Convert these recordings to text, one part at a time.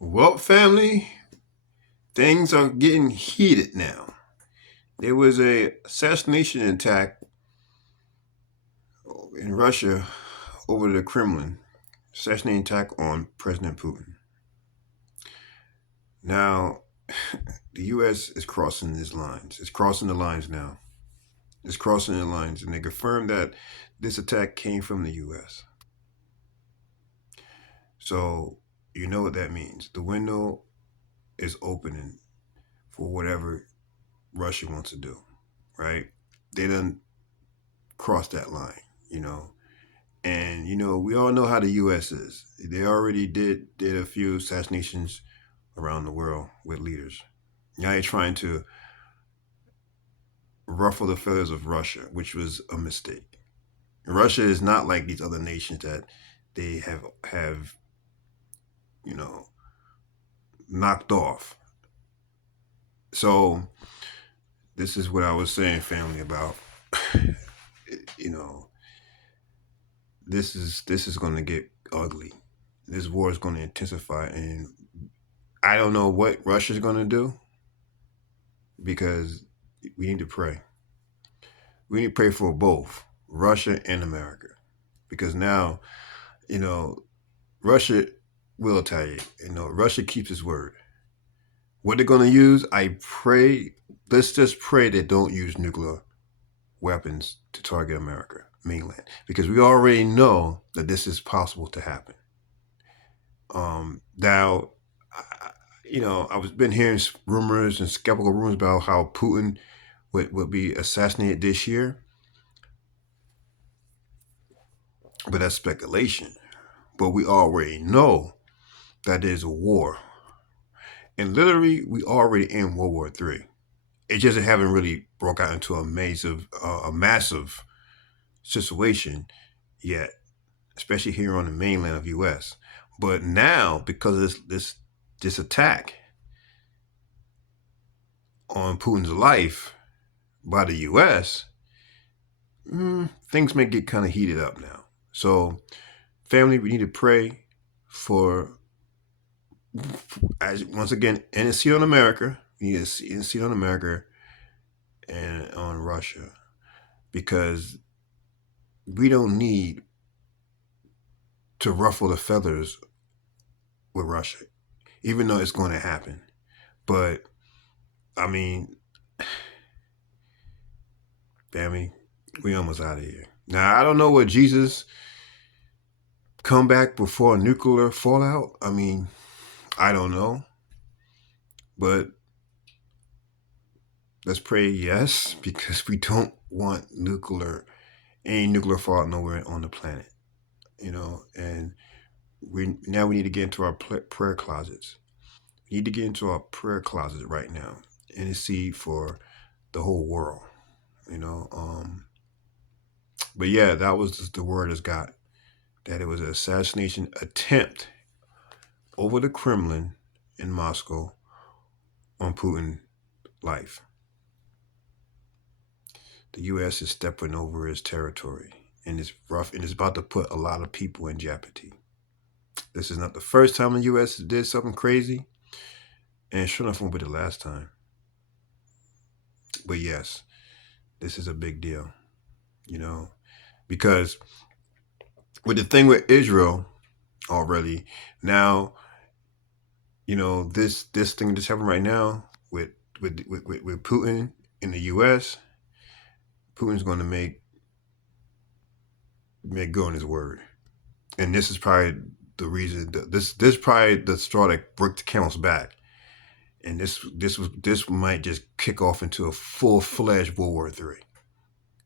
Well, family, things are getting heated now. There was a assassination attack in Russia over the Kremlin, assassination attack on President Putin. Now, the U.S. is crossing these lines. It's crossing the lines now. It's crossing the lines, and they confirmed that this attack came from the U.S. So you know what that means. The window is opening for whatever Russia wants to do, right? They done crossed that line, you know. And we all know how the U.S. is. They already did a few assassinations around the world with leaders. Now they're trying to ruffle the feathers of Russia, which was a mistake. Russia is not like these other nations that they have you know knocked off. So this is what I was saying, family, about you know this is going to get ugly. This war is going to intensify, and I don't know what Russia's going to do because we need to pray. We need to pray for both Russia and America because now, you know, Russia will tell you, Russia keeps its word. What they're going to use, I pray, let's just pray they don't use nuclear weapons to target America, mainland, because we already know that this is possible to happen. Now, I was been hearing rumors and skeptical rumors about how Putin would be assassinated this year, but that's speculation. But we already know that there's a war, and literally, we already in World War III. It just haven't really broke out into a massive situation yet, especially here on the mainland of U.S. But now, because of this attack on Putin's life by the U.S., things may get kind of heated up now. So, family, we need to pray for, as once again, and see on America. We need to see on America and on Russia because we don't need to ruffle the feathers with Russia, even though it's going to happen. But I mean, family, we almost out of here. Now I don't know what Jesus come back before nuclear fallout. I mean, I don't know, but let's pray yes, because we don't want any nuclear fallout nowhere on the planet. And we need to get into our prayer closets. We need to get into our prayer closets right now and intercede for the whole world. But yeah, that was just the word has got that it was an assassination attempt over the Kremlin in Moscow on Putin's life. The U.S. is stepping over its territory, and it's rough, and it's about to put a lot of people in jeopardy. This is not the first time the U.S. did something crazy, and sure enough won't be the last time. But yes, this is a big deal, because with the thing with Israel already, now, this thing that's happening right now with Putin in the U.S., Putin's going to make go on his word, and this is probably the reason. This probably the straw that broke the camel's back, and this might just kick off into a full-fledged World War III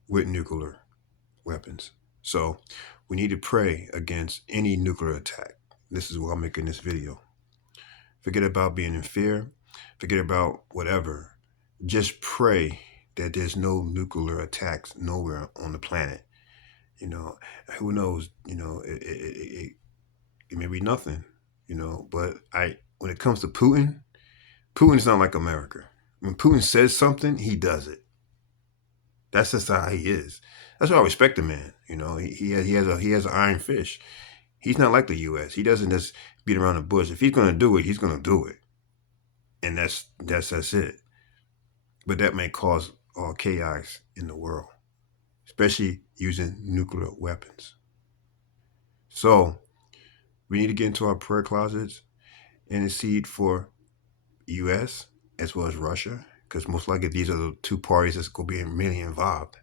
with nuclear weapons. So we need to pray against any nuclear attack. This is why I'm making this video. Forget about being in fear. Forget about whatever. Just pray that there's no nuclear attacks nowhere on the planet. Who knows? It may be nothing. But when it comes to Putin's not like America. When Putin says something, he does it. That's just how he is. That's why I respect the man. He has an iron fist. He's not like the U.S. He doesn't just beat around the bush. If he's going to do it, he's going to do it, and that's it. But that may cause all chaos in the world, especially using nuclear weapons. So we need to get into our prayer closets and intercede for U.S. as well as Russia, because most likely these are the two parties that's going to be mainly involved,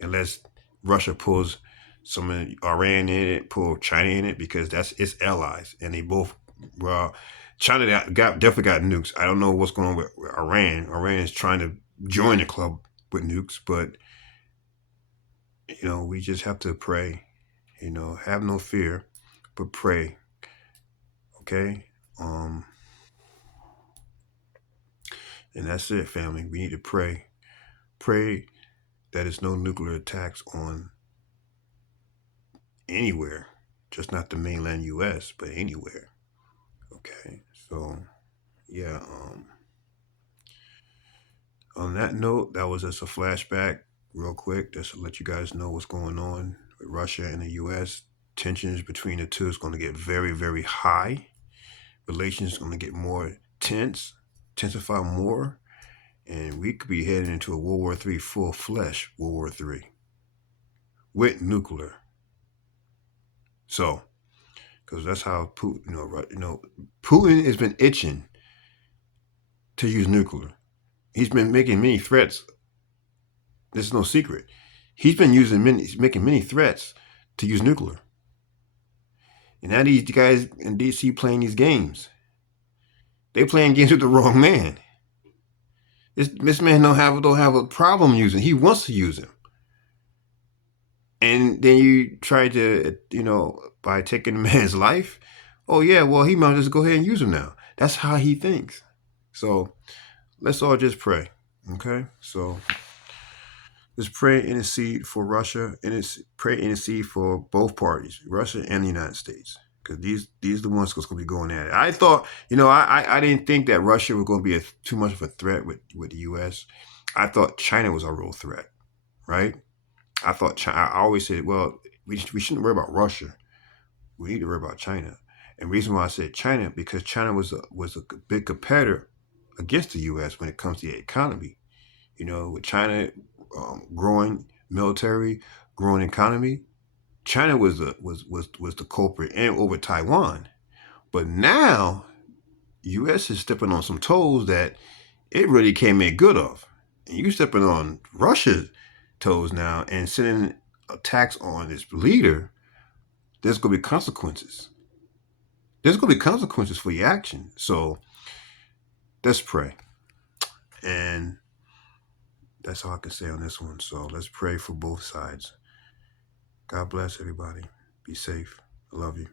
unless Russia pulls some of Iran in it, pull China in it, because that's its allies, and they both, well, China definitely got nukes. I don't know what's going on with Iran. Iran is trying to join the club with nukes, but we just have to pray. Have no fear, but pray. Okay. And that's it, family. We need to pray. Pray that there's no nuclear attacks on anywhere, just not the mainland U.S., but anywhere. Okay. So, yeah. On that note, that was just a flashback, real quick, just to let you guys know what's going on with Russia and the U.S. Tensions between the two is going to get very, very high. Relations going to get more tense, intensify more, and we could be heading into a World War III, full flesh World War III with nuclear. So, because that's how Putin, Putin has been itching to use nuclear. He's been making many threats. This is no secret. He's been making many threats to use nuclear. And now these guys in DC playing these games. They playing games with the wrong man. This man don't have a problem using. He wants to use him. And then you try to, by taking the man's life. Oh yeah, well he might just go ahead and use him now. That's how he thinks. So let's all just pray. Okay? So let's pray and intercede for Russia, and pray and intercede for both parties, Russia and the United States. Because these are the ones that's going to be going at it. I thought, I didn't think that Russia was going to be too much of a threat with the U.S. I thought China was a real threat, right? I thought China. I always said, well, we shouldn't worry about Russia. We need to worry about China. And the reason why I said China, because China was a big competitor against the U.S. when it comes to the economy. With China growing military, growing economy, China was the culprit, and over Taiwan. But now, U.S. is stepping on some toes that it really can't make good of. And you stepping on Russia's toes now and sending attacks on its leader. There's going to be consequences. There's going to be consequences for your action. So let's pray. And that's all I can say on this one. So let's pray for both sides. God bless everybody. Be safe. I love you.